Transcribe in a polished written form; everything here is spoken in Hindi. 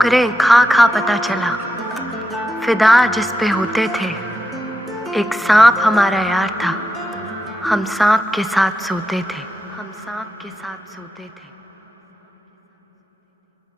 ठोकरें खा खा पता चला, फिदा जिस पे होते थे। एक सांप हमारा यार था, हम सांप के साथ सोते थे, हम सांप के साथ सोते थे।